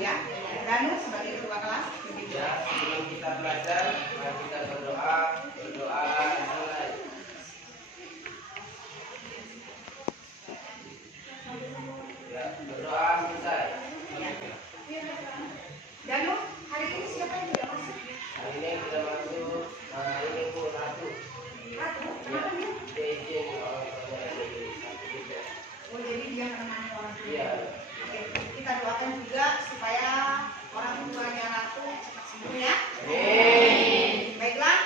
ya. Danu sebagai ketua kelas. Ya, sebelum kita belajar, mari kita berdoa mulai. Ya, berdoa selesai. Danu, hari ini siapa yang tidak masuk? Hari ini kita masuk, ini Bu Ratu. Ratu, kenapa dia? Dia izin orang tuanya lagi sakit. Oh, jadi dia menemani orang tua. Iya. Oke, kita doakan juga supaya orang tuanya Ratu cepat sembuh ya. Amin. Baiklah,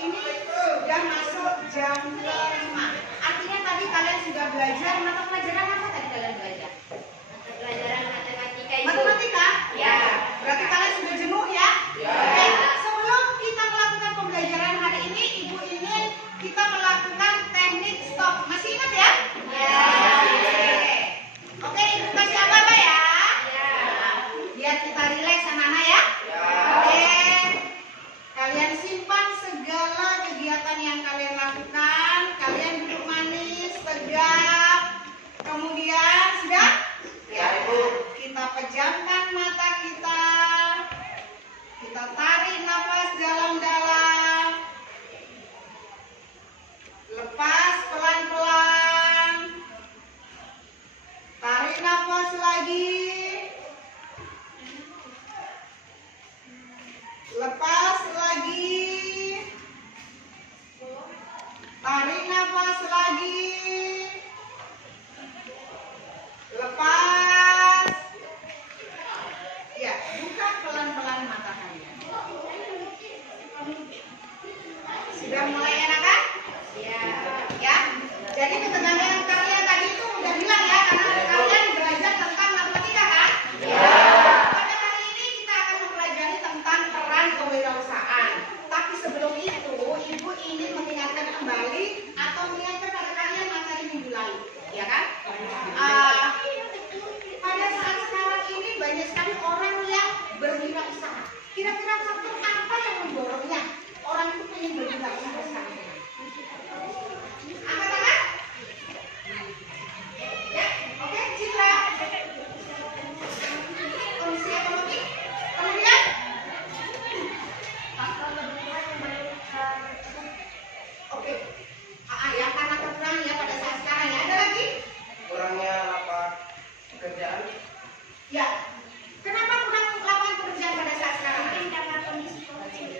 ini sudah masuk jam ke-5. Artinya tadi kalian sudah belajar mata pelajaran apa tadi kalian belajar? Pelajaran matematika itu. Matematika? Ya. Berarti kalian sudah jenuh ya? Ya. Oke, sebelum kita melakukan pembelajaran hari ini, Ibu ingin kita melakukan teknik stop. Masih ingat ya? Ya. Oke, Ibu kasih apa ya? Ya. Biar kita rileks anak-anak ya. Ya. Oke. Kalian simpan segala kegiatan yang kalian lakukan. Kalian duduk manis, tegak. Kemudian sudah? Ya, Ibu. Kita pejamkan mata kita. Kita tarik nafas dalam-dalam. Lepas pelan-pelan. Tarik nafas lagi. Lepas lagi. Tarik nafas lagi. Lepas. Ya, buka pelan-pelan mata kalian. Sudah mulai enak kan? Ya. Ya. Jadi ketegangan kalian tadi itu udah hilang ya, karena kalian belajar tentang matematika kan? Ya. Pada hari ini kita akan mempelajari tentang peran kewirausahaan. Tapi sebelum itu, Ibu ingin mengingatkan kembali atau mengingatkan pada kalian materi minggu lalu, ya kan? Pada saat sekarang ini banyak sekali orang yang berwirausaha. Kira-kira faktor apa yang mendorongnya orang itu ingin berwirausaha sekarang? Angkat tangan? Ya, oke, Citra. Kondisi ekonomi. Kemudian oke. Ya, karena kekurangan ya pada saat sekarang ya. Ada lagi? Kurangnya lapangan pekerjaan. Ya. Kenapa kurang lapangan pekerjaan pada saat sekarang? Mungkin karena kondisi COVID-19.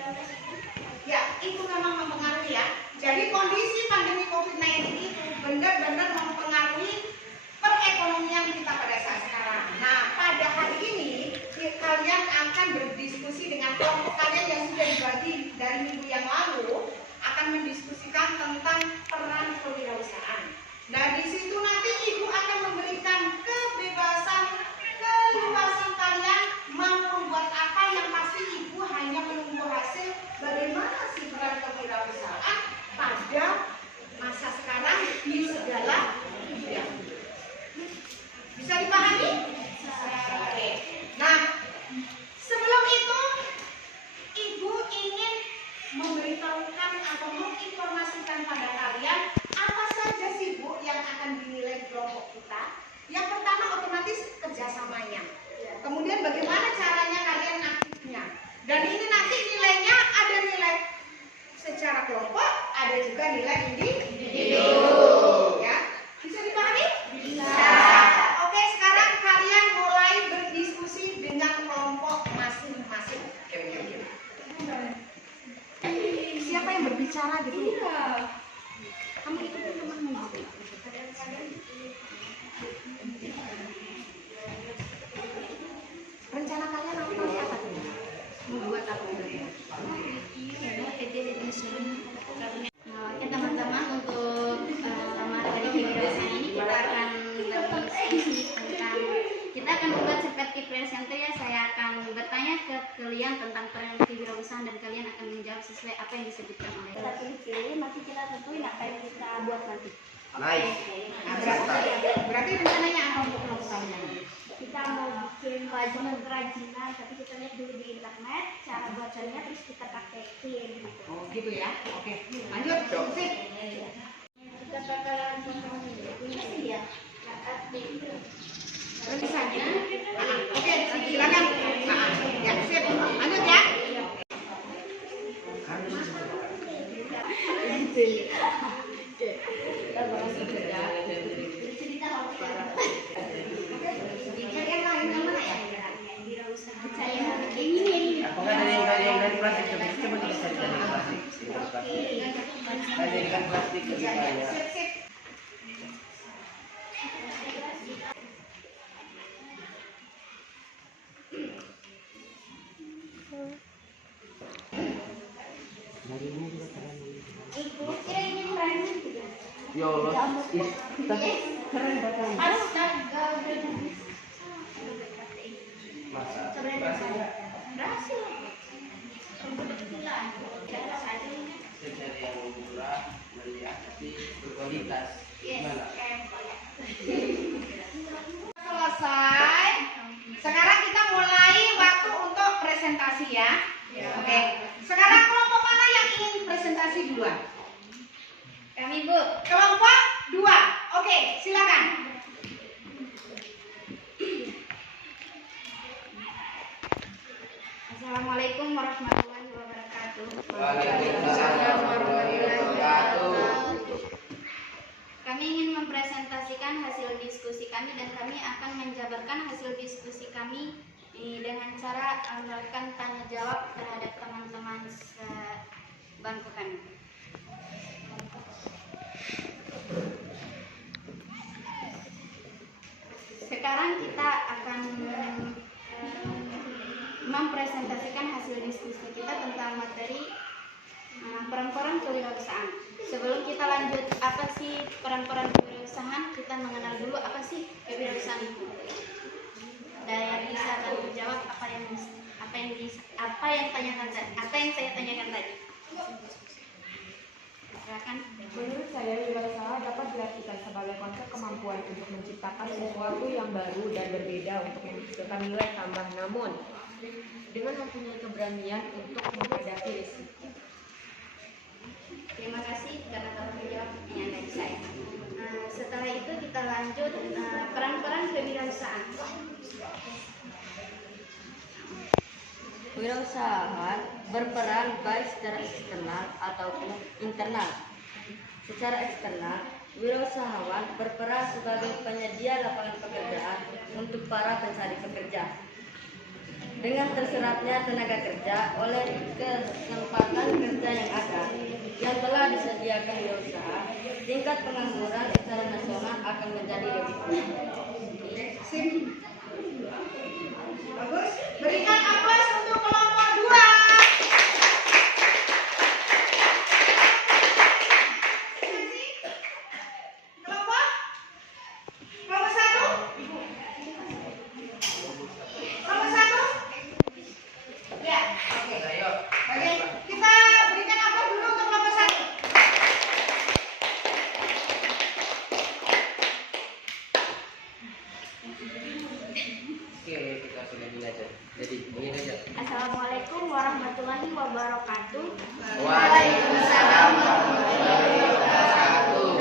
Ya, itu memang mempengaruhi ya. Jadi kondisi pandemi COVID-19 itu benar-benar mempengaruhi perekonomian kita pada saat sekarang. Nah, pada hari ini kalian akan berdiskusi dengan kelompok kalian yang sudah dibagi dari minggu yang lalu, akan mendiskusikan tentang peran kewirausahaan. Nah, di situ nanti Ibu akan memberikan kebebasan, keluasan kalian mau membuat apa, yang pasti Ibu hanya menunggu hasil bagaimana sih peran kewirausahaan pada masa sekarang di segala bidang. Bisa dipahami? Oke. Nah, sebelum itu Ibu ingin memberitahukan atau menginformasikan pada kalian apa saja sih Bu yang akan dinilai di kelompok kita. Yang pertama otomatis kerjasamanya. Kemudian bagaimana caranya kalian aktifnya. Dan ini nanti nilainya ada nilai secara kelompok, ada juga nilai individu. Ya, bisa dipahami? Bisa. Oke, sekarang kalian mulai berdiskusi dengan kelompok masing-masing. Siapa yang berbicara gitu? Iya. Kamu ikutin temanmu gitu. Rencana kalian nanti apa tuh? Membuat apa gitu? Oke teman-teman, untuk materi kewirausahaan ini kita akan berdiskusi tentang, kita akan membuat seperti presenter ya. Saya akan bertanya ke kalian tentang peran kewirausahaan dan kalian akan menjawab sesuai apa yang disebutkan oleh Kita pilih, nanti kita tentuin apa yang kita buat nanti. Naik. Nah, berarti rencananya apa untuk kelompok kalian? Kita mau bikin kerajinan, tapi kita lihat dulu di internet cara buatannya, terus kita praktekin gitu. Oh gitu ya. Oke. Lanjut. Sip. Kita bakalan punya sih ya. Rencananya. Oke. Nah, jadikan plastik lebih banyak. Sip, sip. Ya Allah, tapi keren bakal. Astaga, Masa? berhasil. Secara yang murah, meriah, tapi berkualitas. Gimana? Selesai. Sekarang kita mulai waktu untuk presentasi ya. Oke. Sekarang kelompok mana yang ingin presentasi duluan? Kami Bu. Kelompok 2. Oke, silakan. Assalamualaikum warahmatullahi wabarakatuh. Waalaikumsalam warahmatullahi wabarakatuh. Kami ingin mempresentasikan hasil diskusi kami dan kami akan menjabarkan hasil diskusi kami dengan cara melakukan tanya jawab terhadap teman-teman sebangku kami. Sekarang kita akan mempresentasikan hasil diskusi kita tentang materi peran-peran kewirausahaan. Sebelum kita lanjut, apa sih peran-peran kewirausahaan? Kita mengenal dulu apa sih kewirausahaan itu. Dari bisa bantu jawab apa yang saya tanyakan tadi. Silakan. Menurut saya, wirausaha dapat diartikan sebagai konsep kemampuan untuk menciptakan sesuatu yang baru dan berbeda untuk menghasilkan nilai tambah, namun dengan mempunyai keberanian untuk menghadapi risiko. Terima kasih karena telah menjawab pertanyaan dari saya. Setelah itu kita lanjut peran-peran kewirausahaan. Wirausahaan berperan baik secara eksternal ataupun internal. Secara eksternal, wirausahawan berperan sebagai penyedia lapangan pekerjaan untuk para pencari pekerja. Dengan terserapnya tenaga kerja oleh kesempatan kerja yang ada yang telah disediakan wirausaha, tingkat pengangguran secara nasional akan menjadi lebih tinggi. Sip. Bagus. Berikan aplaus untuk kelompok 2. Kelompok 1. Kelompok 1. Ya, oke. Ayo. Oke, kita berikan aplaus dulu untuk kelompok 1. Oke, kita sudah belajar. Jadi begini aja. Assalamualaikum warahmatullahi wabarakatuh. Waalaikumsalam warahmatullahi wabarakatuh.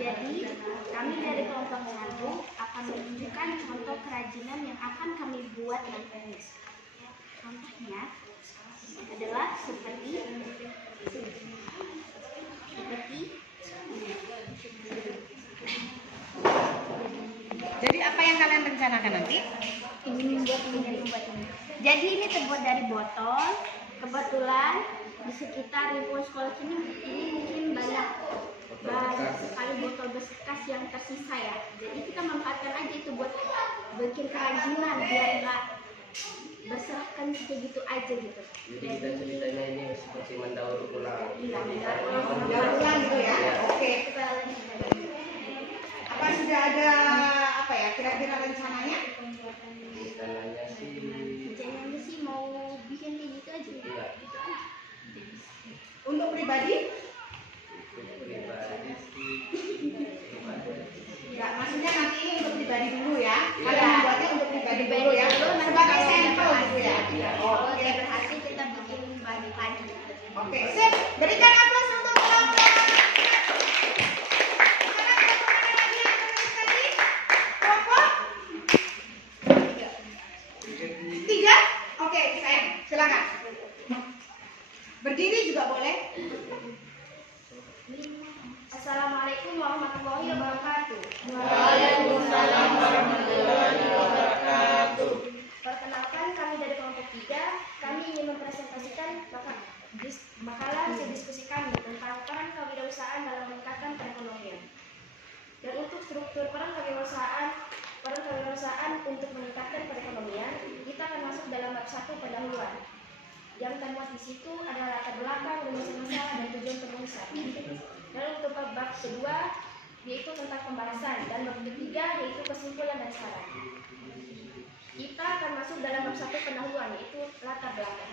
Jadi, kami dari kelompok 1 akan menunjukkan contoh kerajinan yang akan kami buat nanti. Contohnya adalah seperti Jadi apa yang kalian rencanakan nanti? ini membuat ini. Jadi ini terbuat dari botol. Kebetulan di sekitar lingkungan sekolah ini mungkin banyak sekali botol bekas yang tersisa ya. Jadi kita manfaatkan aja itu buat bikin kerajinan biar nggak berserahkan kayak gitu aja gitu. Jadi kita ceritanya ini seperti mendaur ulang. Iya, Jalan gitu ya. Oke. kita Apa sudah ada apa ya kira-kira rencananya? Rencananya sih, rencananya sih mau bikin kayak gitu aja. iya. Gitu aja. Untuk pribadi? Untuk pribadi sih, Enggak, maksudnya nanti ini untuk pribadi dulu ya. Iya. Kalian membuatnya untuk pribadi dulu ya. Sebagai sampel gitu ya. Kalau dia berhasil kita bikin balik lagi. Oke, sip. Berikan aplaus untuk kelompok. Sekarang kelompok mana lagi yang presentasi? Kelompok 3. Oke, sayang, silakan. Berdiri juga boleh. Assalamualaikum warahmatullahi wabarakatuh. Waalaikumsalam warahmatullahi wabarakatuh. Perkenalkan, kami dari kelompok 3. Kami ingin mempresentasikan makalah hasil diskusi dalam bab 1 pendahuluan. Yang termuat di situ adalah latar belakang, rumus masalah, dan tujuan penulisan. Dan untuk bab kedua yaitu tentang pembahasan, dan bab ketiga yaitu kesimpulan dan saran. Kita akan masuk dalam bab 1 pendahuluan yaitu latar belakang.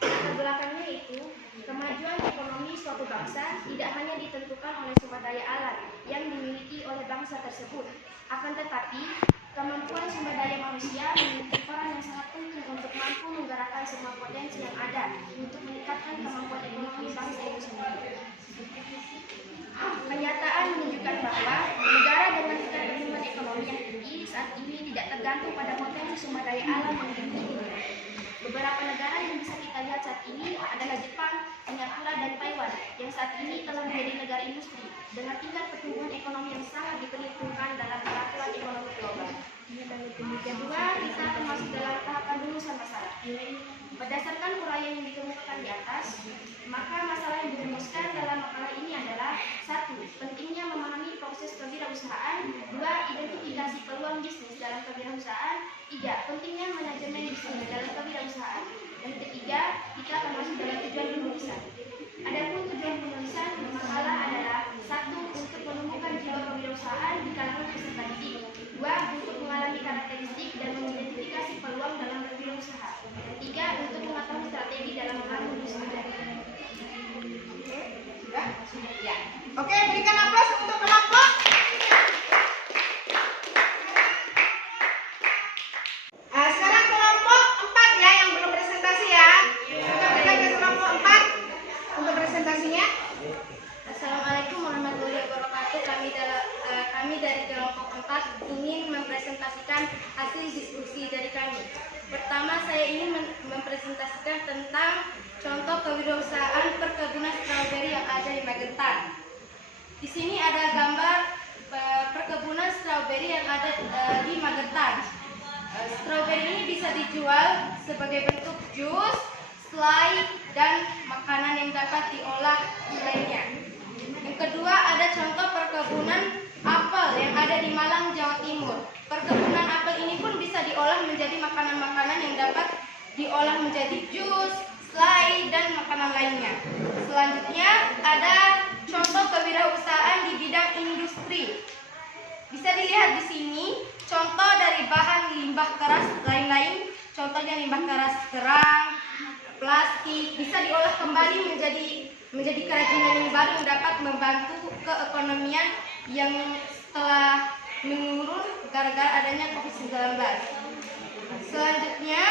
Latar belakangnya itu kemajuan ekonomi suatu bangsa tidak hanya ditentukan oleh sumber daya alam yang dimiliki oleh bangsa tersebut, akan tetapi kemampuan sumber daya manusia memiliki peran yang sangat penting untuk mampu menggerakkan semua potensi yang ada untuk meningkatkan kemampuan ekonomi bangsa itu sendiri. Kenyataan menunjukkan bahwa negara dengan tingkat pertumbuhan ekonomi yang tinggi saat ini tidak tergantung pada potensi sumber daya alam yang dimilikinya. Beberapa negara yang bisa kita lihat saat ini adalah Jepang, Singapura, dan Taiwan yang saat ini telah menjadi negara industri dengan tingkat pertumbuhan ekonomi yang sangat diperhitungkan dalam peraturan ekonomi global. Kedua, kita termasuk dalam tahapan rumusan masalah. Berdasarkan uraian yang dikemukakan di atas, maka masalah yang dirumuskan dalam makalah ini adalah 1. Pentingnya memahami proses kewirausahaan. 2. Identifikasi peluang bisnis dalam kewirausahaan. 3. Pentingnya manajemen bisnis dalam kewirausahaan. Dan ketiga, kita akan masuk dalam tujuan penulisan. Adapun tujuan penulisan makalah adalah 1. Untuk menumbuhkan jiwa kewirausahaan di kalangan peserta didik. 2. Untuk mengalami karakteristik dan mengidentifikasi peluang dalam berwirausaha. Dan 3. Untuk mengetahui strategi dalam membangun usaha. Sudah? Ya. Oke, berikan aplaus untuk kelompok. Sekarang kelompok 4 ya yang belum presentasi ya. Kita berikan ke kelompok 4 untuk presentasinya. Assalamualaikum warahmatullahi wabarakatuh. Kami dari kelompok 4 ingin mempresentasikan hasil diskusi dari kami. Pertama, saya ingin mempresentasikan tentang contoh kewirausahaan perkebunan stroberi yang ada di Magetan. Di sini ada gambar perkebunan stroberi yang ada di Magetan. Stroberi ini bisa dijual sebagai bentuk jus, selai, dan makanan yang dapat diolah lainnya. Yang kedua, ada contoh perkebunan apel yang ada di Malang, Jawa Timur. Perkebunan apel ini pun bisa diolah menjadi makanan-makanan yang dapat diolah menjadi jus, selai, dan makanan lainnya. Selanjutnya, ada contoh kewirausahaan di bidang industri. Bisa dilihat di sini contoh dari bahan limbah keras lain-lain. Contohnya limbah keras kerang, plastik bisa diolah kembali menjadi kerajinan yang baru yang dapat membantu keekonomian yang telah menurun gara-gara adanya COVID-19. Selanjutnya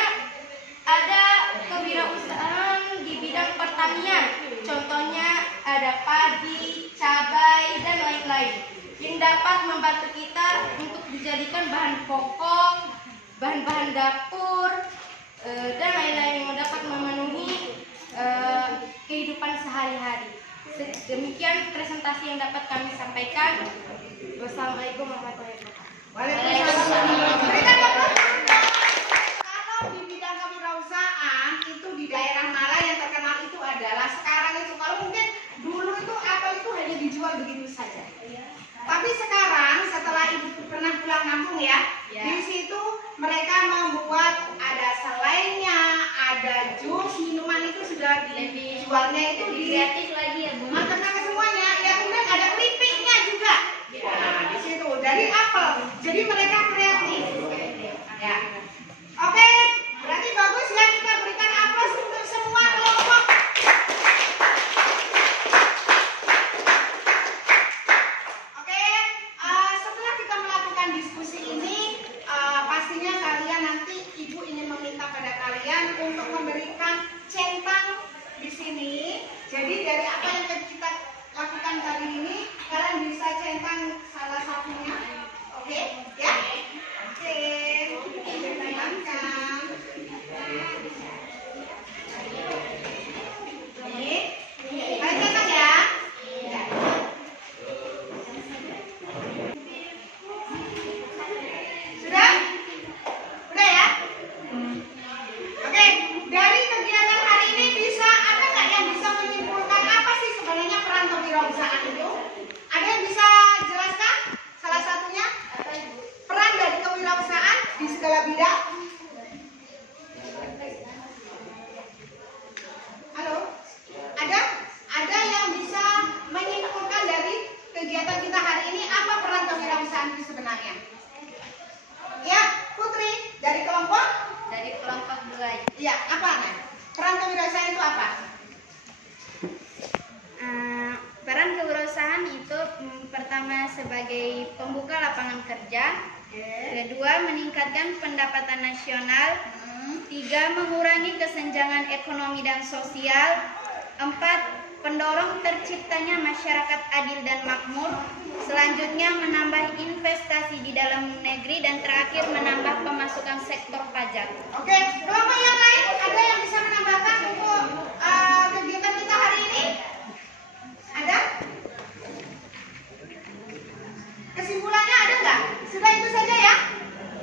ada kewirausahaan di bidang pertanian. Contohnya ada padi, cabai, dan lain-lain yang dapat membantu kita untuk dijadikan bahan pokok, bahan-bahan dapur, dan lain-lain yang dapat memenuhi kehidupan sehari-hari. Demikian presentasi yang dapat kami sampaikan. Wassalamualaikum warahmatullahi wabarakatuh. Waalaikumsalam. Berikan aplaus. Kalau di bidang kewirausahaan itu di daerah Malang yang terkenal itu adalah sekarang itu, kalau mungkin dulu itu apel itu hanya dijual begitu saja. Tapi sekarang setelah ibu pernah pulang kampung ya, di situ mereka membuat ada selainya, ada jus, minuman itu sudah dijualnya itu di Kreatif lagi ya, Bu. terkenal ke semuanya. Ya kemudian ada keripiknya juga. Nah, di situ dari apel. Jadi mereka kreatif. Ya. Oke, berarti bagus ya, kita berikan aplaus untuk semua kelompok. Oke, setelah kita melakukan diskusi ini, pastinya kalian nanti ibu ingin meminta pada kalian untuk memberikan centang di sini. Jadi dari apa yang kita lakukan tadi ini, kalian bisa centang salah satunya. Oke, ya? Oke, ditanyakan. Nih, kalian centang ya? Ya. Sudah? Udah ya? Oke, dari kegiatan hari ini ada nggak yang bisa menyimpulkan apa sih sebenarnya peran kewirausahaan itu? Ada yang bisa jelaskan? Salah satunya? bidang? Halo? Ada yang bisa menyimpulkan dari kegiatan kita hari ini apa peran kewirausahaan itu sebenarnya? Ya, Putri, dari kelompok? Dari kelompok 2. Iya, apa Nek? Peran kewirausahaan itu apa? Peran kewirausahaan itu pertama sebagai pembuka lapangan kerja, kedua meningkatkan pendapatan nasional, 3 mengurangi kesenjangan ekonomi dan sosial, 4 pendorong terciptanya masyarakat adil dan makmur, selanjutnya menambah investasi di dalam negeri, dan terakhir menambah pemasukan sektor pajak. Oke, kelompok yang lain ada yang bisa menambahkan untuk kegiatan kita hari ini? Ada? Kesimpulannya ada nggak? Sudah itu saja ya.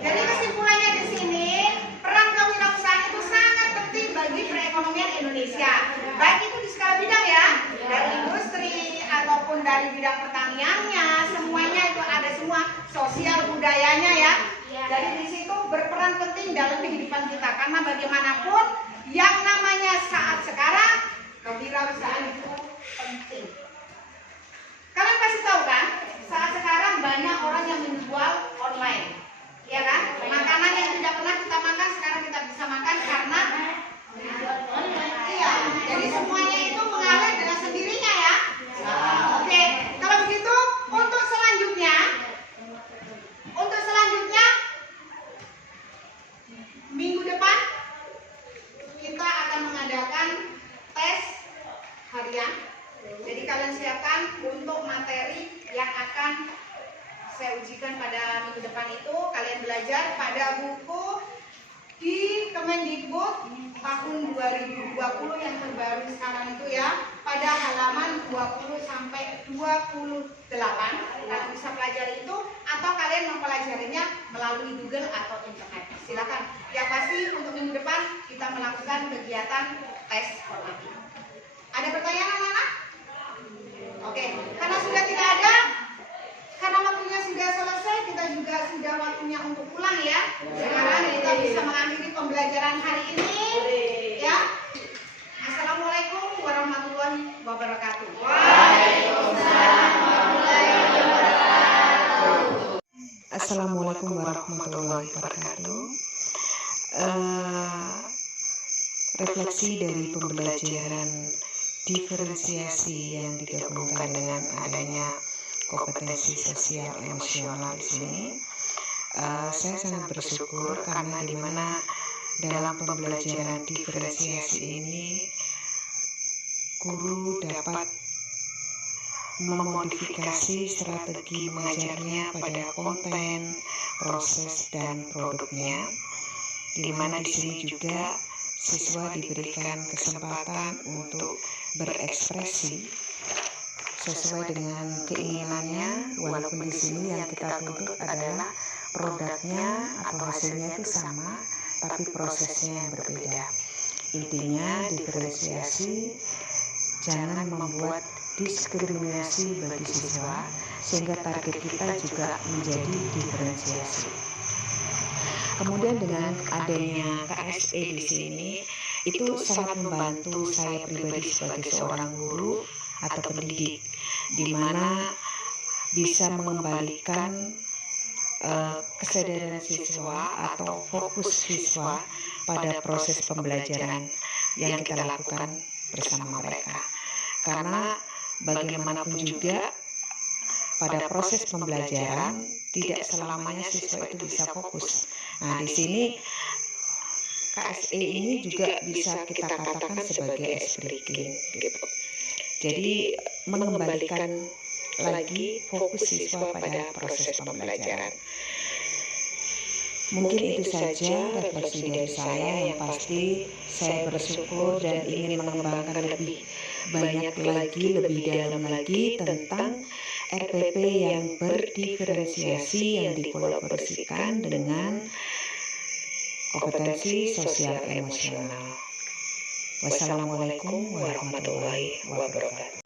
Jadi kesimpulannya di sini, peran kewirausahaan itu sangat penting bagi perekonomian Indonesia. Baik itu di skala bidang ya, dari industri ataupun dari bidang pertaniannya, semuanya itu ada semua, sosial budayanya ya. Jadi di situ berperan penting dalam kehidupan kita, karena bagaimanapun yang namanya saat sekarang kewirausahaan itu penting. Kalian pasti tahu kan, saat sekarang banyak orang yang menjual online, ya kan? Makanan yang tidak pernah kita makan sekarang kita bisa makan karena dijual online. Iya, jadi semuanya itu mengalir dengan sendirinya ya. Oke, kalau begitu untuk selanjutnya minggu depan kita akan mengadakan tes harian. Jadi kalian siapkan untuk materi yang akan saya ujikan pada minggu depan itu. Kalian belajar pada buku di Kemendikbud tahun 2020 yang terbaru sekarang itu ya, pada halaman 20 sampai 28. Kalian bisa pelajari itu, atau kalian mempelajarinya melalui Google atau internet. Silakan. Yang pasti untuk minggu depan kita melakukan kegiatan tes formatif. Ada pertanyaan anak-anak? Oke, karena sudah tidak ada, karena waktunya sudah selesai, kita juga sudah waktunya untuk pulang ya. Sekarang kita bisa mengakhiri pembelajaran hari ini ya. Assalamualaikum warahmatullahi wabarakatuh. Assalamualaikum warahmatullahi wabarakatuh. Refleksi dari pembelajaran diferensiasi yang digabungkan dengan adanya kompetensi sosial emosional di sini, saya sangat bersyukur karena di mana dalam pembelajaran diferensiasi ini guru dapat memodifikasi strategi mengajarnya pada konten, proses, dan produknya, di mana di sini juga siswa diberikan kesempatan untuk berekspresi sesuai dengan keinginannya, walaupun di sini yang kita tuntut adalah produknya atau hasilnya itu sama, tapi prosesnya yang berbeda. Intinya diferensiasi, jangan membuat diskriminasi bagi siswa, sehingga target kita juga menjadi diferensiasi. Kemudian dengan adanya KSE di sini, itu sangat membantu saya pribadi sebagai seorang guru atau pendidik, di mana bisa mengembalikan kesadaran siswa atau fokus siswa pada proses pembelajaran yang kita lakukan bersama mereka. Karena bagaimanapun juga pada proses pembelajaran tidak selamanya siswa itu bisa fokus. Nah, di sini KSE ini juga bisa kita katakan sebagai ice breaking gitu. Jadi mengembalikan lagi fokus siswa pada proses pembelajaran. Mungkin itu saja refleksi dari saya. Yang pasti saya bersyukur dan ingin mengembangkan lebih banyak lagi, lebih dalam lagi tentang RPP yang berdiferensiasi yang dikolaborasikan dengan kompetensi sosial emosional. Wassalamualaikum warahmatullahi wabarakatuh.